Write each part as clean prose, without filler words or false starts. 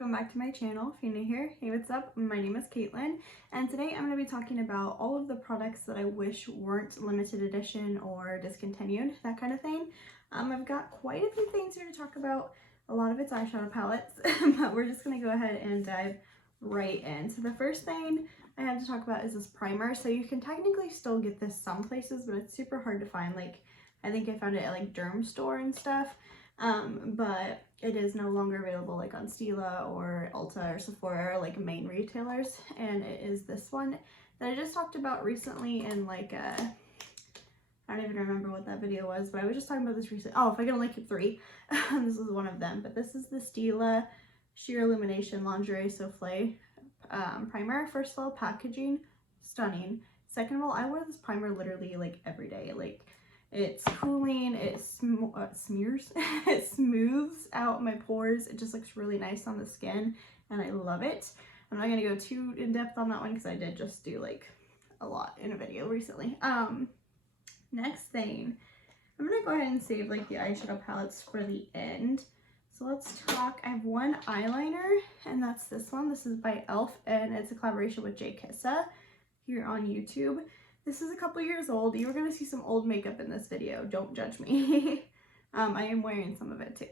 welcome back to my channel. If you're new here, hey, what's up? My name is Caitlin, and today I'm going to be talking about all of the products that I wish weren't limited edition or discontinued, that kind of thing. I've got quite a few things here to talk about. A lot of it's eyeshadow palettes, but we're just going to go ahead and dive right in. So the first thing I have to talk about is this primer. So you can technically still get this some places, but it's super hard to find. Like, I think I found it at like Derm Store and stuff. But it is no longer available like on Stila or Ulta or Sephora or like main retailers, and it is this one that I just talked about recently in like I don't even remember what that video was, but I was just talking about this recently. Oh, if I can only keep three. This is one of them, but this is the Stila Sheer Illumination Lingerie Souffle primer. First of all, packaging, stunning. Second of all, I wear this primer literally like every day. Like, it's cooling, it smears, it smooths out my pores. It just looks really nice on the skin, and I love it. I'm not gonna go too in depth on that one because I did just do like a lot in a video recently. Next thing, I'm gonna go ahead and save like the eyeshadow palettes for the end. So let's talk. I have one eyeliner, and that's this one. This is by e.l.f. and it's a collaboration with Jaclyn here on YouTube. This is a couple years old. You're going to see some old makeup in this video. Don't judge me. I am wearing some of it too.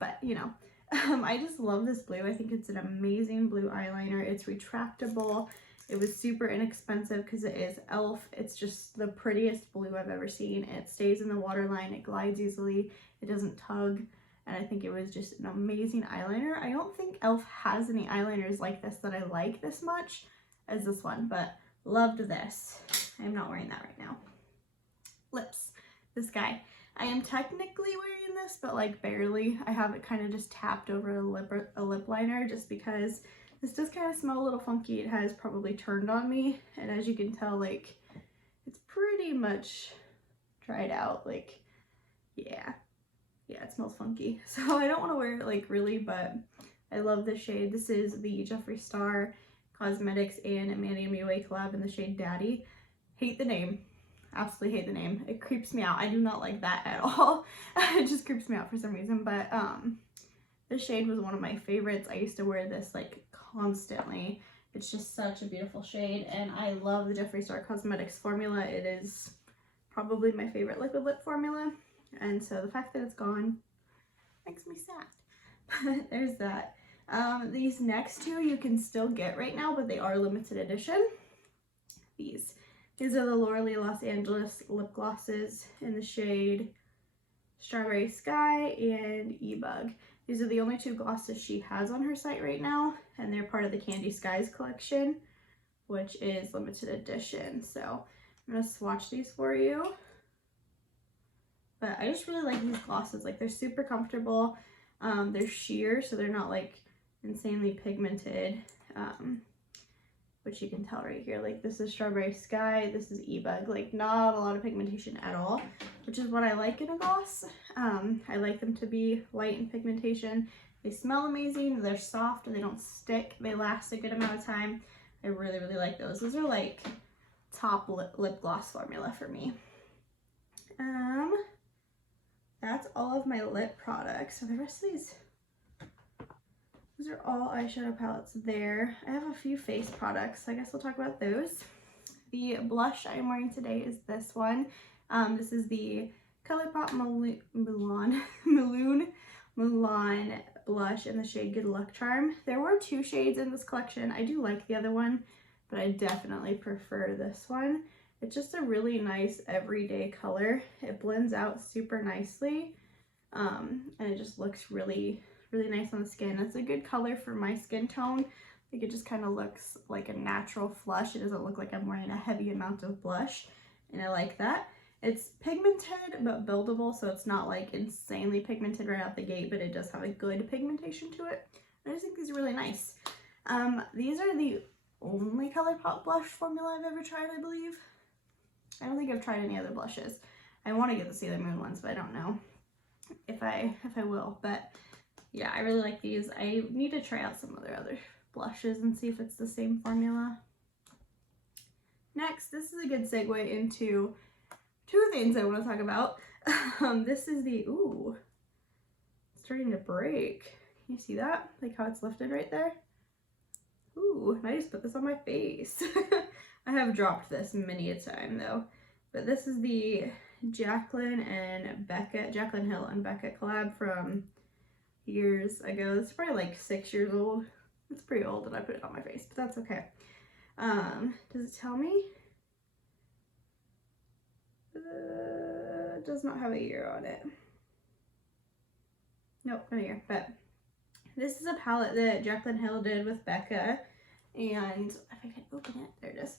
But, you know, I just love this blue. I think it's an amazing blue eyeliner. It's retractable. It was super inexpensive because it is e.l.f. It's just the prettiest blue I've ever seen. It stays in the waterline. It glides easily. It doesn't tug. And I think it was just an amazing eyeliner. I don't think e.l.f. has any eyeliners like this that I like this much as this one, but loved this. I'm not wearing that right now. Lips. This guy. I am technically wearing this, but like barely. I have it kind of just tapped over a lip liner just because this does kind of smell a little funky. It has probably turned on me, and as you can tell, like, it's pretty much dried out. Like, yeah, it smells funky. So I don't want to wear it like really, but I love this shade. This is the Jeffree Star Cosmetics and Mandy MUA collab in the shade Daddy. Hate the name. Absolutely hate the name. It creeps me out. I do not like that at all. It just creeps me out for some reason. But this shade was one of my favorites. I used to wear this like constantly. It's just such a beautiful shade, and I love the Jeffree Star Cosmetics formula. It is probably my favorite liquid lip formula, and so the fact that it's gone makes me sad. But there's that. These next two you can still get right now, but they are limited edition. These are the Laura Lee Los Angeles lip glosses in the shade Strawberry Sky and Ebug. These are the only two glosses she has on her site right now, and they're part of the Candy Skies collection, which is limited edition. So I'm gonna swatch these for you. But I just really like these glosses. Like, they're super comfortable. They're sheer, so they're not like insanely pigmented, which you can tell right here. Like, this is Strawberry Sky, this is Ebug. Like, not a lot of pigmentation at all, which is what I like in a gloss. I like them to be light in pigmentation. They smell amazing, they're soft, and they don't stick. They last a good amount of time. I really, really like those. Those are like top lip gloss formula for me. That's all of my lip products. So the rest of these, those are all eyeshadow palettes there. I have a few face products, so I guess we'll talk about those. The blush I'm wearing today is this one. This is the Colourpop Mulan blush in the shade Good Luck Charm. There were two shades in this collection. I do like the other one, but I definitely prefer this one. It's just a really nice everyday color. It blends out super nicely, and it just looks really nice on the skin. It's a good color for my skin tone. Like, it just kind of looks like a natural flush. It doesn't look like I'm wearing a heavy amount of blush, and I like that. It's pigmented but buildable, so it's not like insanely pigmented right out the gate, but it does have a good pigmentation to it. I just think these are really nice. These are the only Colourpop blush formula I've ever tried, I believe. I don't think I've tried any other blushes. I want to get the Sailor Moon ones, but I don't know if I will. But yeah, I really like these. I need to try out some of their other blushes and see if it's the same formula. Next, this is a good segue into two things I want to talk about. This is the, ooh, it's starting to break. You see that? Like how it's lifted right there? Ooh, and I just put this on my face. I have dropped this many a time though. But this is the Jaclyn Hill and Becca collab from years ago. It's probably like 6 years old. It's pretty old and I put it on my face, but that's okay. Does it tell me? It does not have a year on it. Nope, no year. But this is a palette that Jaclyn Hill did with Becca, and if I can open it, there it is.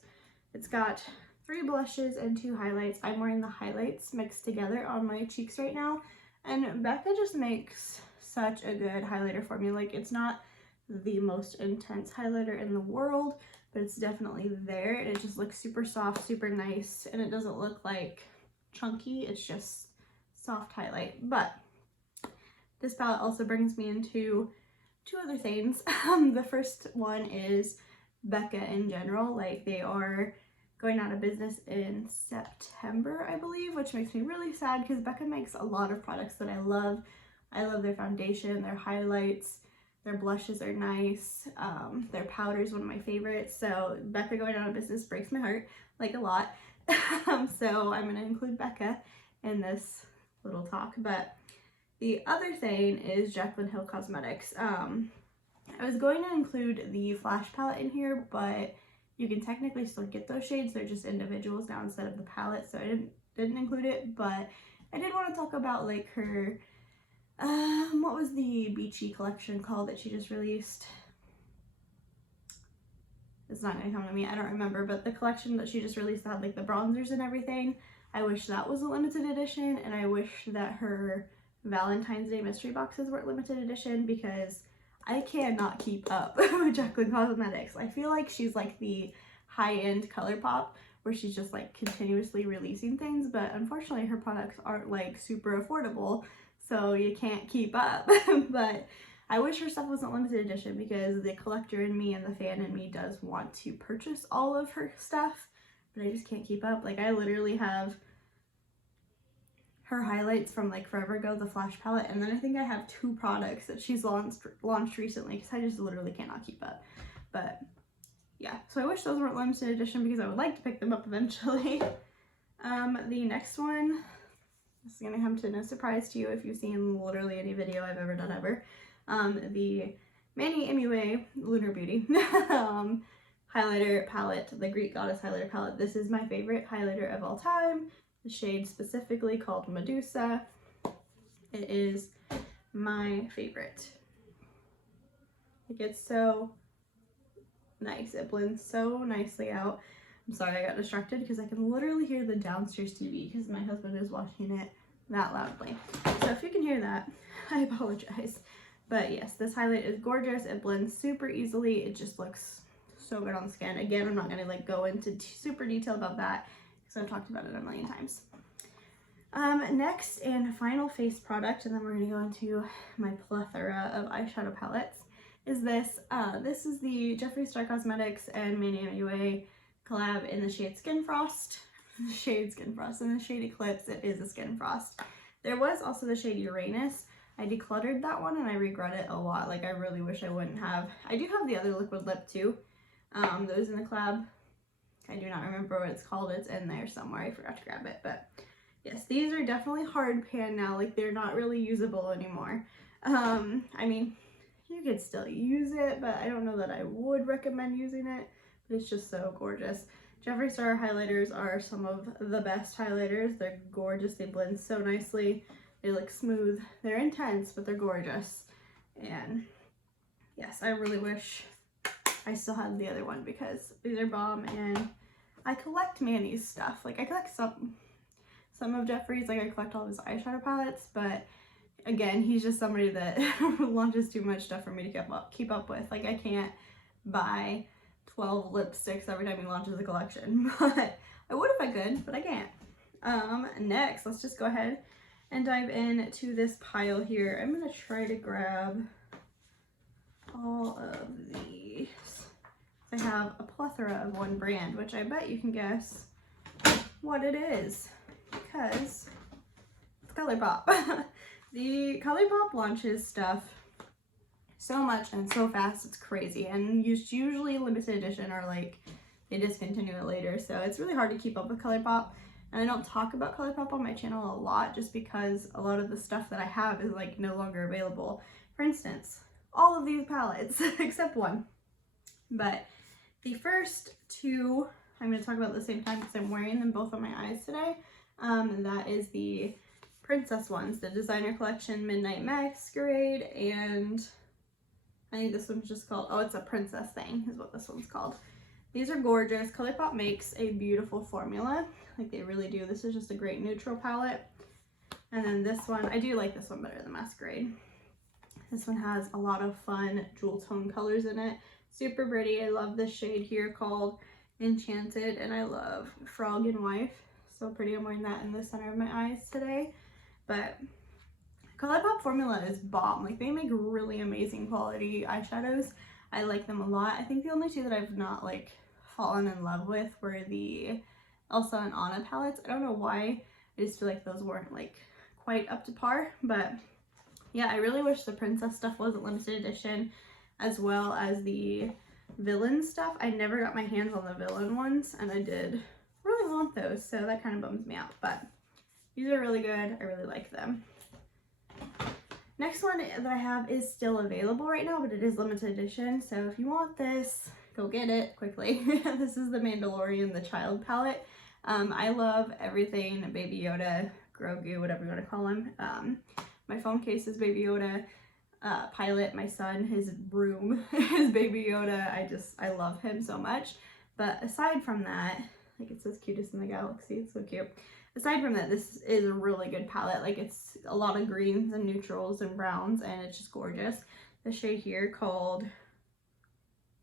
It's got 3 blushes and 2 highlights. I'm wearing the highlights mixed together on my cheeks right now, and Becca just makes such a good highlighter for me. Like, it's not the most intense highlighter in the world, but it's definitely there, and it just looks super soft, super nice, and it doesn't look like chunky. It's just soft highlight. But this palette also brings me into 2 other things. The first one is Becca in general. Like, they are going out of business in September, I believe, which makes me really sad because Becca makes a lot of products that I love. I love their foundation, their highlights, their blushes are nice, their powder is one of my favorites. So Becca going out of business breaks my heart, like a lot. So I'm going to include Becca in this little talk. But the other thing is Jaclyn Hill Cosmetics. I was going to include the Flash palette in here, but you can technically still get those shades. They're just individuals now instead of the palette, so I didn't include it. But I did want to talk about like her, what was the beachy collection called that she just released? It's not gonna come to me, I don't remember, but the collection that she just released that had like the bronzers and everything, I wish that was a limited edition, and I wish that her Valentine's Day mystery boxes were limited edition, because I cannot keep up with Jaclyn Cosmetics. I feel like she's like the high-end Colourpop, where she's just like continuously releasing things, but unfortunately her products aren't like super affordable, so you can't keep up. But I wish her stuff wasn't limited edition, because the collector in me and the fan in me does want to purchase all of her stuff, but I just can't keep up. Like, I literally have her highlights from like forever ago, the Flash palette, and then I think I have 2 products that she's launched recently, because I just literally cannot keep up. But yeah, so I wish those weren't limited edition, because I would like to pick them up eventually. The next one, this is gonna come to no surprise to you if you've seen literally any video I've ever done ever. The Manny MUA Lunar Beauty highlighter palette, the Greek Goddess highlighter palette. This is my favorite highlighter of all time. The shade specifically called Medusa. It is my favorite. Like, it's so nice. It blends so nicely out. I'm sorry I got distracted because I can literally hear the downstairs TV because my husband is watching it that loudly. So if you can hear that, I apologize. But yes, this highlight is gorgeous. It blends super easily. It just looks so good on the skin. Again, I'm not going to like go into super detail about that because I've talked about it a million times. Next and final face product, and then we're going to go into my plethora of eyeshadow palettes, is this. This is the Jeffree Star Cosmetics and Manny MUA collab in the shade Skin Frost. In the shade Eclipse, it is a Skin Frost. There was also the shade Uranus. I decluttered that one and I regret it a lot. Like, I really wish I wouldn't have. I do have the other liquid lip too. Those in the collab. I do not remember what it's called. It's in there somewhere. I forgot to grab it. But yes, these are definitely hard pan now. Like, they're not really usable anymore. I mean, you could still use it, but I don't know that I would recommend using it. But it's just so gorgeous. Jeffree Star highlighters are some of the best highlighters. They're gorgeous. They blend so nicely. They look smooth. They're intense, but they're gorgeous. And yes, I really wish I still had the other one because these are bomb. And I collect Manny's stuff. Like, I collect some of Jeffree's. Like, I collect all of his eyeshadow palettes. But again, he's just somebody that launches too much stuff for me to keep up with. Like, I can't buy 12 lipsticks every time he launches a collection. But I would if I could, but I can't. Next, let's just go ahead and dive into this pile here. I'm gonna try to grab all of these. I have a plethora of one brand, which I bet you can guess what it is, because it's Colourpop. The Colourpop launches stuff so much and so fast, it's crazy. And usually limited edition or like they discontinue it later, so it's really hard to keep up with Colourpop. And I don't talk about Colourpop on my channel a lot just because a lot of the stuff that I have is like no longer available. For instance, all of these palettes except one. But the first two I'm going to talk about at the same time because I'm wearing them both on my eyes today. And that is the princess ones, the designer collection Midnight Masquerade, and I think this one's just called, oh, it's a princess thing is what this one's called. These are gorgeous. Colourpop makes a beautiful formula, like they really do. This is just a great neutral palette. And then this one, I do like this one better than Masquerade. This one has a lot of fun jewel tone colors in it. Super pretty. I love this shade here called Enchanted, and I love Frog and Wife. So pretty. I'm wearing that in the center of my eyes today. But Colourpop formula is bomb. Like they make really amazing quality eyeshadows. I like them a lot. I think the only two that I've not like fallen in love with were the Elsa and Anna palettes. I don't know why. I just feel like those weren't like quite up to par. But yeah, I really wish the princess stuff wasn't limited edition, as well as the villain stuff. I never got my hands on the villain ones, and I did really want those, so that kind of bums me out. But these are really good. I really like them. Next one that I have is still available right now, but it is limited edition, so if you want this, go get it quickly. This is the Mandalorian, the child palette. I love everything Baby Yoda, Grogu, whatever you want to call him. My phone case is Baby Yoda. Pilot, my son, his broom is Baby Yoda. I love him so much. But aside from that, like it says cutest in the galaxy, it's so cute. Aside from that, this is a really good palette. Like it's a lot of greens and neutrals and browns, and it's just gorgeous. The shade here called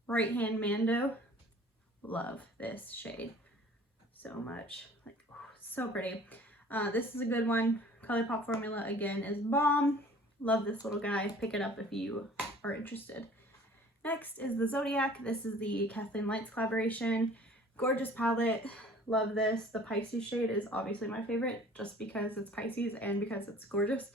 Right Hand Mando. Love this shade so much. Like, oh, so pretty. This is a good one. Colourpop formula again is bomb. Love this little guy. Pick it up if you are interested. Next is the Zodiac. This is the Kathleen Lights collaboration. Gorgeous palette. Love this. The Pisces shade is obviously my favorite just because it's Pisces and because it's gorgeous.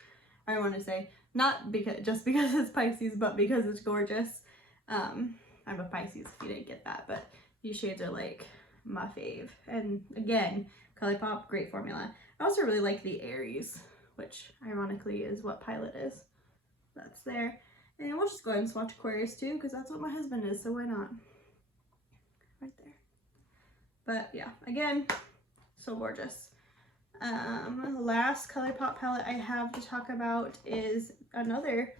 I want to say not just because it's Pisces, but because it's gorgeous. I'm a Pisces if you didn't get that, but these shades are like my fave. And again, Colourpop, great formula. I also really like the Aries, which ironically is what Pilot is. That's there. And we'll just go ahead and swatch Aquarius too, because that's what my husband is, so why not? Right there. But yeah, again, so gorgeous. The last Colourpop palette I have to talk about is another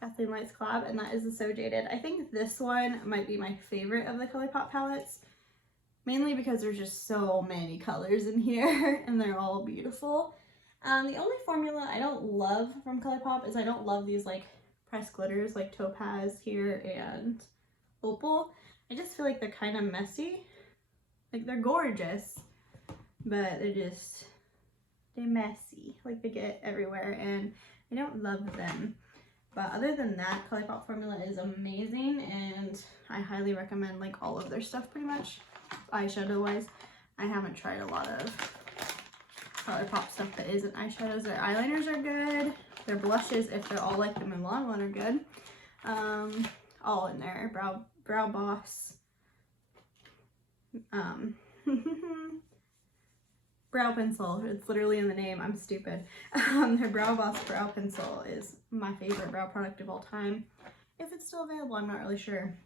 Kathleen Lights collab, and that is the So Jaded. I think this one might be my favorite of the Colourpop palettes, mainly because there's just so many colors in here, and they're all beautiful. The only formula I don't love from Colourpop is I don't love these like pressed glitters like Topaz here and Opal. I just feel like they're kind of messy. Like they're gorgeous, but they're messy. Like they get everywhere and I don't love them. But other than that, Colourpop formula is amazing and I highly recommend like all of their stuff pretty much, eyeshadow wise. I haven't tried a lot of Colourpop stuff that isn't eyeshadows. Their eyeliners are good. Their blushes, if they're all like the Mulan one, are good. All in there. Brow Boss. Brow pencil. It's literally in the name. I'm stupid. Their Brow Boss brow pencil is my favorite brow product of all time. If it's still available, I'm not really sure.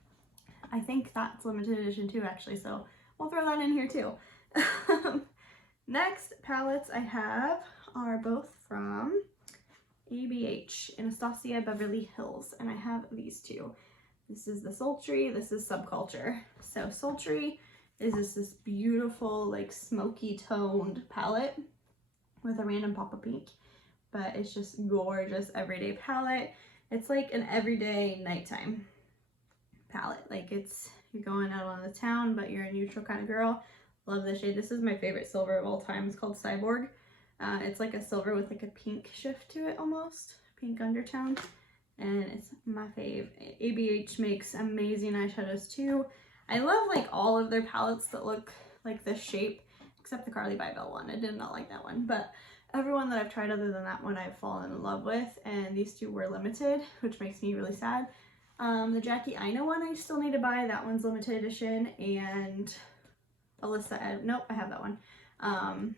I think that's limited edition too, actually, so we'll throw that in here too. Next palettes I have are both from ABH, Anastasia Beverly Hills, and I have these two. This is the Sultry, this is Subculture. So Sultry is this beautiful like smoky toned palette with a random pop of pink, but it's just gorgeous everyday palette. It's like an everyday nighttime palette. Like you're going out on the town, but you're a neutral kind of girl. Love this shade. This is my favorite silver of all time. It's called Cyborg. It's like a silver with like a pink shift to it almost. Pink undertone. And it's my fave. ABH makes amazing eyeshadows too. I love like all of their palettes that look like this shape, except the Carly Bybel one. I did not like that one. But everyone that I've tried other than that one I've fallen in love with, and these two were limited, which makes me really sad. The Jackie Aina one I still need to buy. That one's limited edition. And Alyssa, nope, I have that one.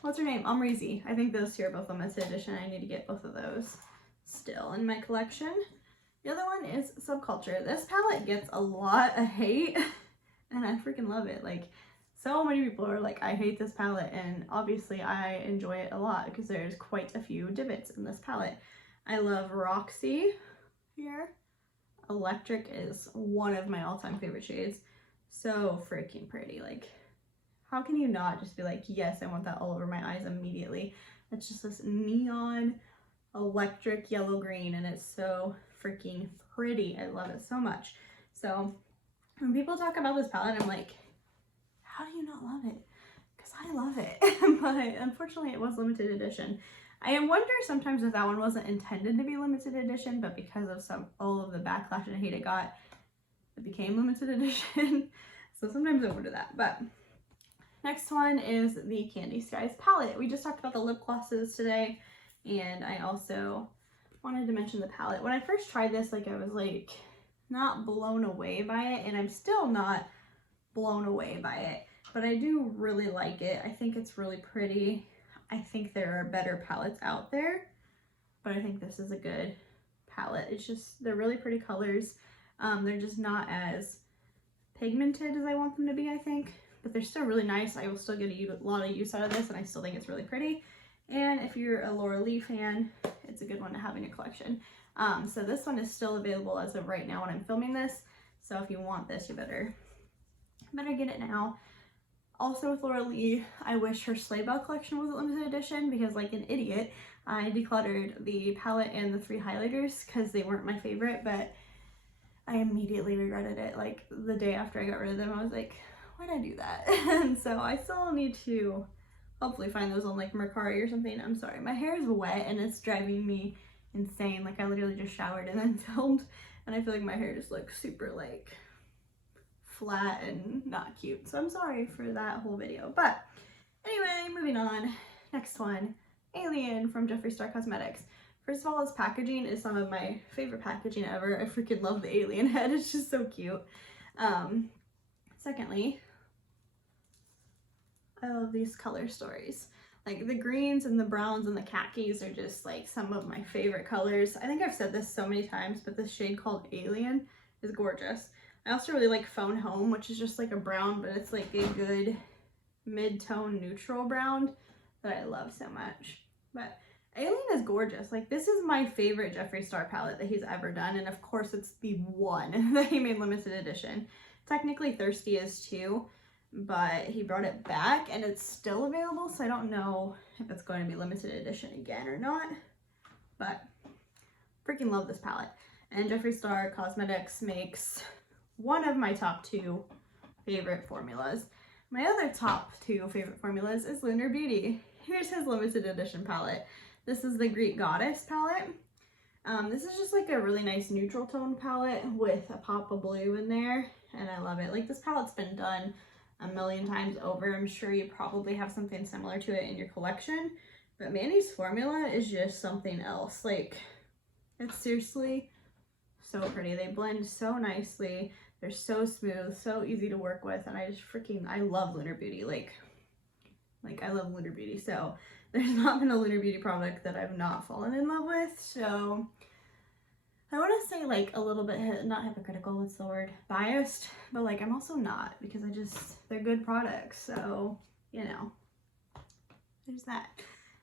What's her name? Amrezy. I think those two are both limited edition. I need to get both of those still in my collection. The other one is Subculture. This palette gets a lot of hate, and I freaking love it. Like, so many people are like, I hate this palette, and obviously I enjoy it a lot because there's quite a few divots in this palette. I love Roxy here. Electric is one of my all-time favorite shades. So freaking pretty. Like, how can you not just be like, yes, I want that all over my eyes immediately? It's just this neon electric yellow green, and it's so freaking pretty. I love it so much. So when people talk about this palette, I'm like, how do you not love it? Because I love it. But unfortunately it was limited edition. I wonder sometimes if that one wasn't intended to be limited edition, but because of all of the backlash and hate it got, it became limited edition. So sometimes I wonder that. But next one is the Candy Skies palette. We just talked about the lip glosses today, and I also wanted to mention the palette. When I first tried this, like, I was like not blown away by it, and I'm still not blown away by it, but I do really like it. I think it's really pretty. I think there are better palettes out there, but I think this is a good palette. It's just, they're really pretty colors. They're just not as pigmented as I want them to be, I think, but they're still really nice. I will still get a lot of use out of this, and I still think it's really pretty. And if you're a Laura Lee fan, it's a good one to have in your collection. So this one is still available as of right now when I'm filming this. So if you want this, you better get it now. Also with Laura Lee, I wish her Sleigh Bell collection was a limited edition, because like an idiot, I decluttered the palette and the 3 highlighters because they weren't my favorite, but I immediately regretted it. Like the day after I got rid of them, I was like, why'd I do that? And so I still need to hopefully find those on like Mercari or something. I'm sorry, my hair is wet and it's driving me insane. Like I literally just showered and then filmed, and I feel like my hair just looks super like flat and not cute. So I'm sorry for that whole video. But anyway, moving on. Next one, Alien from Jeffree Star Cosmetics. First of all, this packaging is some of my favorite packaging ever. I freaking love the alien head. It's just so cute. Secondly, I love these color stories. Like the greens and the browns and the khakis are just like some of my favorite colors. I think I've said this so many times, but this shade called Alien is gorgeous. I also really like Phone Home, which is just like a brown, but it's like a good mid-tone neutral brown that I love so much. But Alien is gorgeous. Like this is my favorite Jeffree Star palette that he's ever done, and of course it's the one that he made limited edition. Technically Thirsty is too, but he brought it back and it's still available, so I don't know if it's going to be limited edition again or not, but freaking love this palette. And Jeffree Star Cosmetics makes one of my top 2 favorite formulas. My other top 2 favorite formulas is Lunar Beauty. Here's his limited edition palette. This is the Greek Goddess palette. This is just like a really nice neutral tone palette with a pop of blue in there, and I love it. Like this palette's been done a million times over. I'm sure you probably have something similar to it in your collection, but Mandy's formula is just something else. Like it's seriously so pretty. They blend so nicely. They're so smooth, so easy to work with, and I love Lunar Beauty. Like I love Lunar Beauty. So there's not been a Lunar Beauty product that I've not fallen in love with. So I want to say like a little bit, not hypocritical, what's the word? Biased, but like I'm also not, because they're good products. So, you know, there's that.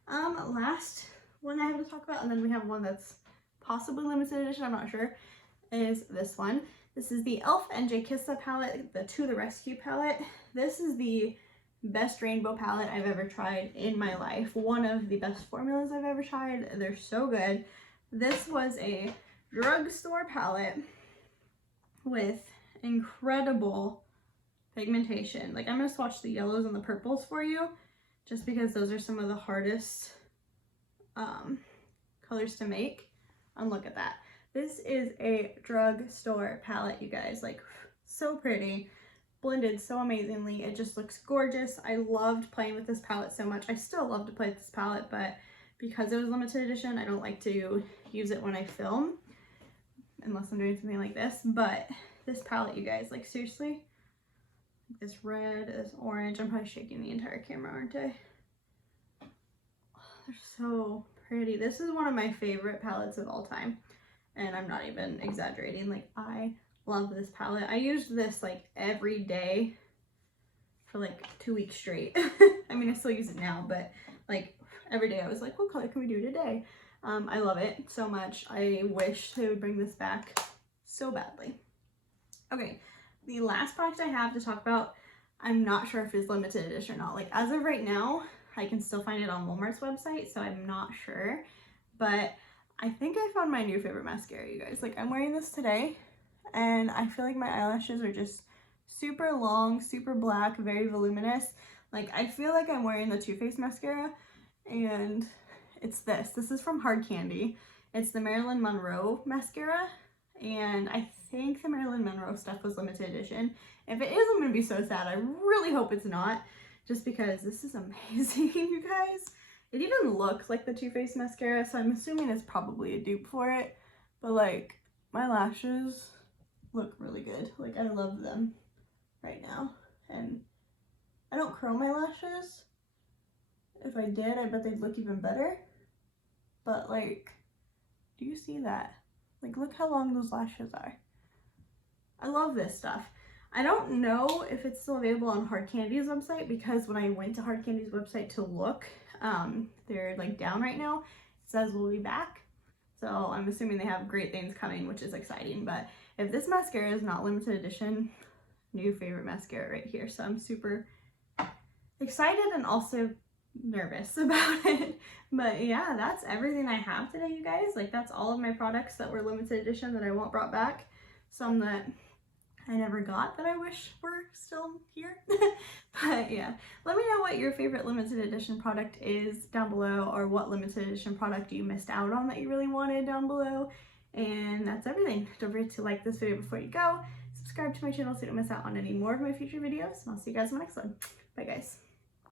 Last one I have to talk about, and then we have one that's possibly limited edition, I'm not sure, is this one. This is the e.l.f. and Jaclyn palette, the To the Rescue palette. This is the best rainbow palette I've ever tried in my life. One of the best formulas I've ever tried. They're so good. This was a drugstore palette with incredible pigmentation. Like I'm going to swatch the yellows and the purples for you, just because those are some of the hardest colors to make. And look at that. This is a drugstore palette, you guys. Like so pretty. blended so amazingly. It just looks gorgeous. I loved playing with this palette so much. I still love to play with this palette, but because it was limited edition, I don't like to use it when I film, unless I'm doing something like this. But this palette, you guys, like seriously, this red, this orange, I'm probably shaking the entire camera, aren't I? Oh, they're so pretty. This is one of my favorite palettes of all time, and I'm not even exaggerating. Like, I love this palette. I used this like every day for like 2 weeks straight. I mean, I still use it now, but like every day I was like, what color can we do today? I love it so much. I wish they would bring this back so badly. Okay, the last product I have to talk about, I'm not sure if it's limited edition or not. Like, as of right now, I can still find it on Walmart's website, so I'm not sure. But I think I found my new favorite mascara, you guys. Like, I'm wearing this today, and I feel like my eyelashes are just super long, super black, very voluminous. Like, I feel like I'm wearing the Too Faced mascara, and it's this. This is from Hard Candy. It's the Marilyn Monroe mascara, and I think the Marilyn Monroe stuff was limited edition. If it is, I'm gonna be so sad. I really hope it's not, just because this is amazing, you guys. It even looks like the Too Faced mascara, so I'm assuming it's probably a dupe for it. But like, my lashes look really good. Like, I love them right now. And I don't curl my lashes. If I did, I bet they'd look even better. But like, do you see that? Like, look how long those lashes are. I love this stuff. I don't know if it's still available on Hard Candy's website, because when I went to Hard Candy's website to look, they're like down right now. It says we'll be back. So I'm assuming they have great things coming, which is exciting. But if this mascara is not limited edition, new favorite mascara right here. So I'm super excited and also nervous about it. But yeah, that's everything I have today, you guys. Like, that's all of my products that were limited edition that I want brought back. Some that I never got that I wish were still here. But yeah, let me know what your favorite limited edition product is down below, or what limited edition product you missed out on that you really wanted down below. And that's everything. Don't forget to like this video before you go. Subscribe to my channel so you don't miss out on any more of my future videos. And I'll see you guys in the next one. Bye, guys.